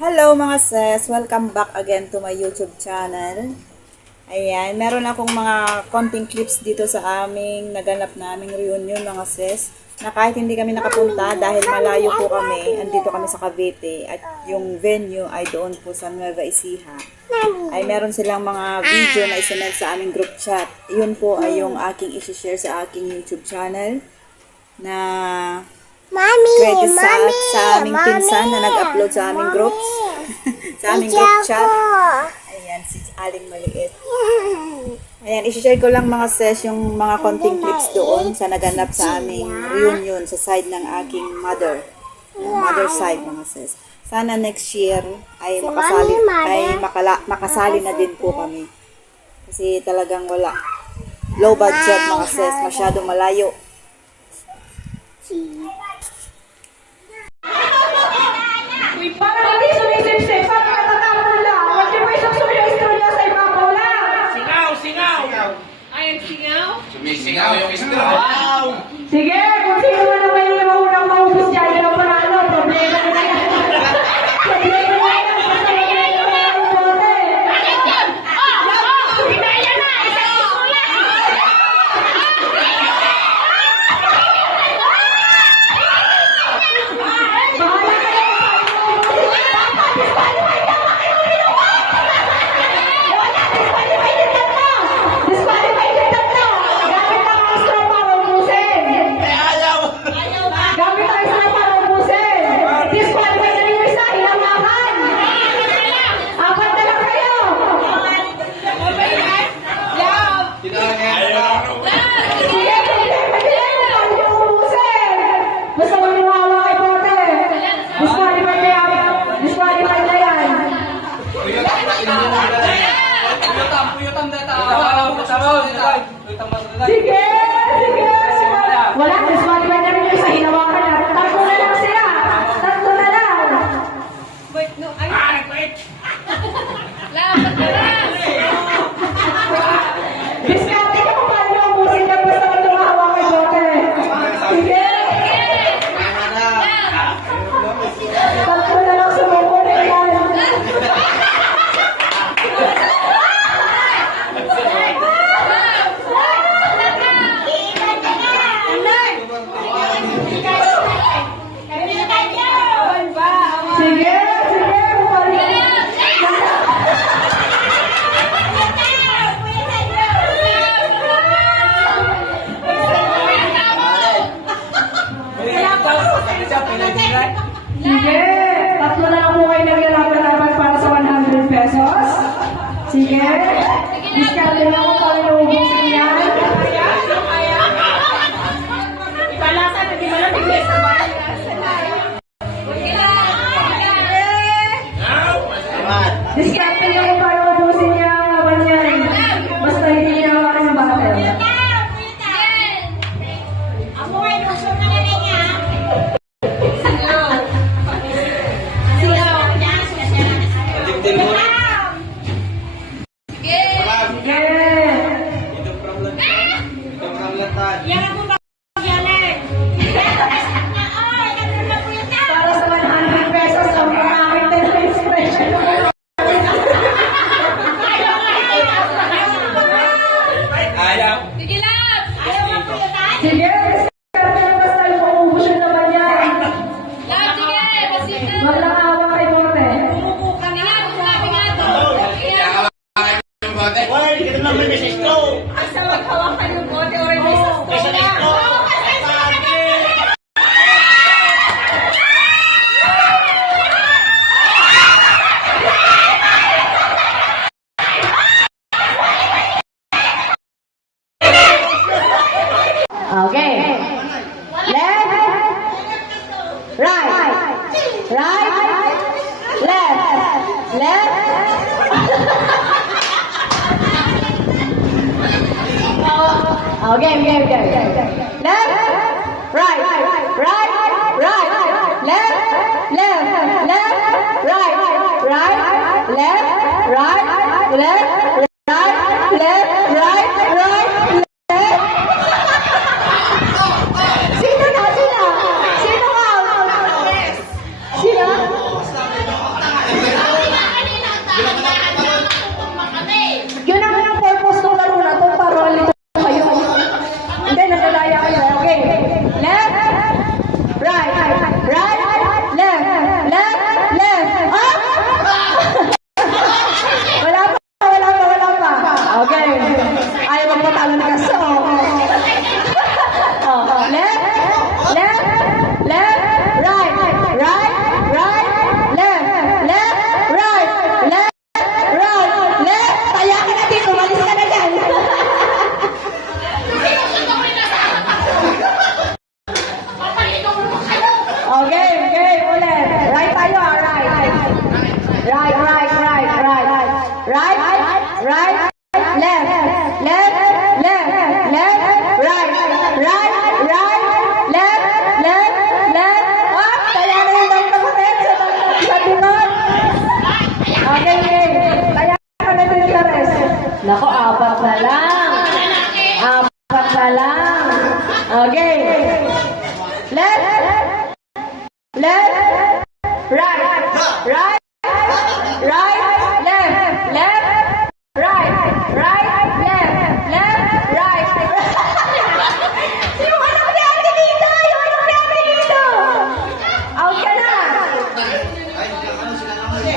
Hello mga sis! Welcome back again to my YouTube channel. Ayan, meron akong mga konting clips dito sa aming naganap naming reunion mga sis. Na kahit hindi kami nakapunta dahil malayo po kami, andito kami sa Cavite at yung venue ay doon po sa Nueva Ecija. Ay meron silang mga video na isinend sa aming group chat. Yun po ay yung aking isi-share sa aking YouTube channel na credit sa aming pinsan na nag-upload sa aming groups. Sa aming group chat. Ayan, si Aling Maliit. Ayan, isi-share ko lang mga sis yung mga konting clips doon sa naganap sa aming reunion sa side ng aking mother. Mother side mga sis. Sana next year ay makasali na din po kami. Kasi talagang wala. Low budget mga sis, masyadong malayo. Para hindi sumisip-sip, para natatapon lang. Kasi may isang istorya sa ibabaw lang. Singaw! Ay, ang singaw? Sumisingaw yung straw. Sige, kung sino man naman yung unang maubos dyan, yun ang panalo. Problema na yan. Problema na yan. Basta magiging yung mga bote. Pinaya na! Isang isula! Bahala kayo kung paano disqualified yung tatlo! Gamit ang straw para ubusin! Gamit ang straw para ubusin! Disqualified na yung isa, hinamakan! Apat na lang kayo! Sige, pwede yung ubusin! Basta maniwala kay Bote! Disqualified na yan! Sige! Sige! Wala, disqualified na rin yung isa, hinawakan na. Tatlo na lang sila! Tatlo na lang! Diskarte ka kung paano ubusin ka basta kung tumahawa kay Bote. Sige! Tatlo na lang sumuko na yan. Sige! Sige! Sige! Tatlo na lang po kayo naglalaban-laban para sa 100 pesos. Sige! Diskarte na kung paano naubusin yan. Ipalasan na di ba lang bigay sa bayan? Diskarte na kung paano naubusin niya ang laban yan. Basta hindi niya hawakan ng battle. Para sa 100 pesos, ang pangakit na ng expression. Sige, diskarte na basta yung maubos yung laban yan. Wag lang awa kay Bote. Okay. Left. Right. Right. Left. Left. Okay. Left. Right. Right. Right. Left. Left. Left. Right. Right. Left. Right. Left. Right. Left. Right. Right. Sino na? Sino? Sino? Sino?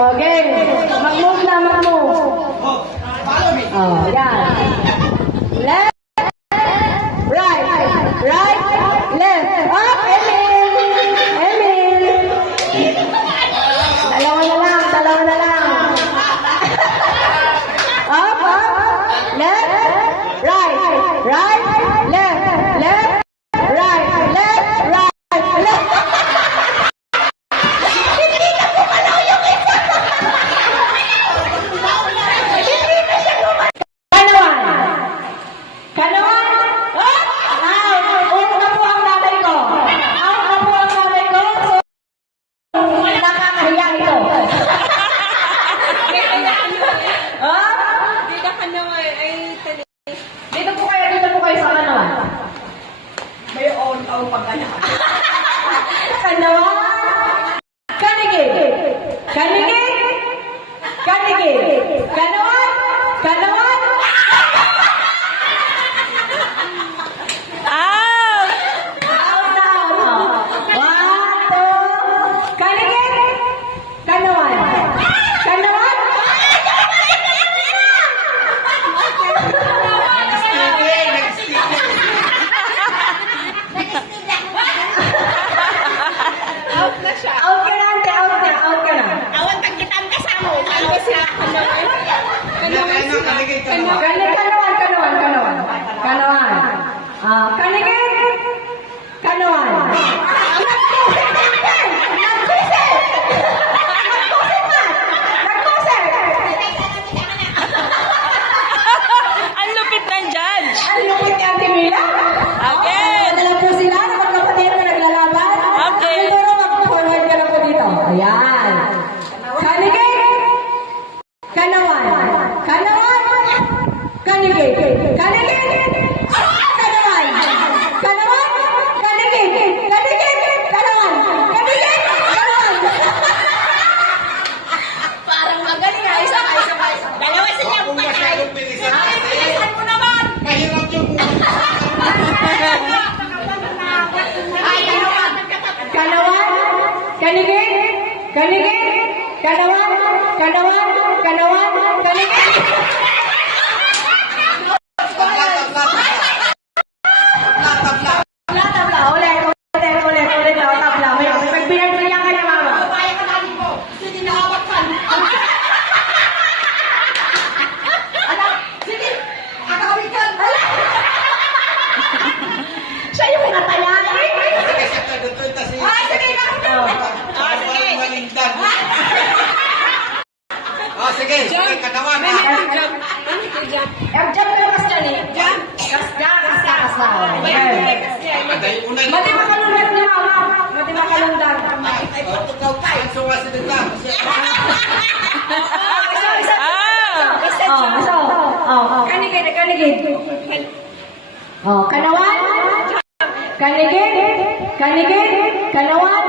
Okay. Mag-move na, mag-move. Oh, yan. Left. Right. Right. Left. Up, Emil. Emil. Dalawa na lang, dalawa na lang. Up, up. Left. Right. Right. Left. Left. Right. Left. Right. Left. Kanawan! Out! Out na po ang nanay ko! Out na po ang nanay ko! So, nakakahiya ito. Dito po kayo sa kanawan. May on pagkanawan. Kanawan! Kanigig! Kanigig! Kanigig! Kanawan! Kanawan! Out ka na, ante. Out ka na. Awan pag kitang kasama. Ano sila? Kanawan. Kanigig. Kanawan. Ang lupit ng judge. Ang lupit ni Ate Mila. Again. Ano lang po sila, magkapatid na naglalaban. Okay. Siguro mag-forward ka lang po dito. Ayan. Kanigig. Kanawan. Kanawan. Kanigig. Kanigig. Kanawan. Kanawan. Kanigig. Kanigig. Kanawan. Kanigig. Kanawan. Parang magaling ha. Isa ka. Dalawa sila ang patay. Bilisan mo naman. Mahirap yung Ay, ano ka? Kanawan. Kanigig. Kanigig. Kanawan. Kanawan. Kanawan. Kanigig. Tabla. Ulit. Tabla. May pinagpilihan ka na, mama. Kaya ka namin mo. Hindi nakawat ka. Anak, sige. Akawikan. Siya yung pinatayain. Ay, sige na. Sige, katawan. Jump ka kas dyan eh. Kas. Madali una yun. Mati makalundag ni mama. Mati makalundag. Isa. Kanigid. Kanawan. Kanigid. Kanawan.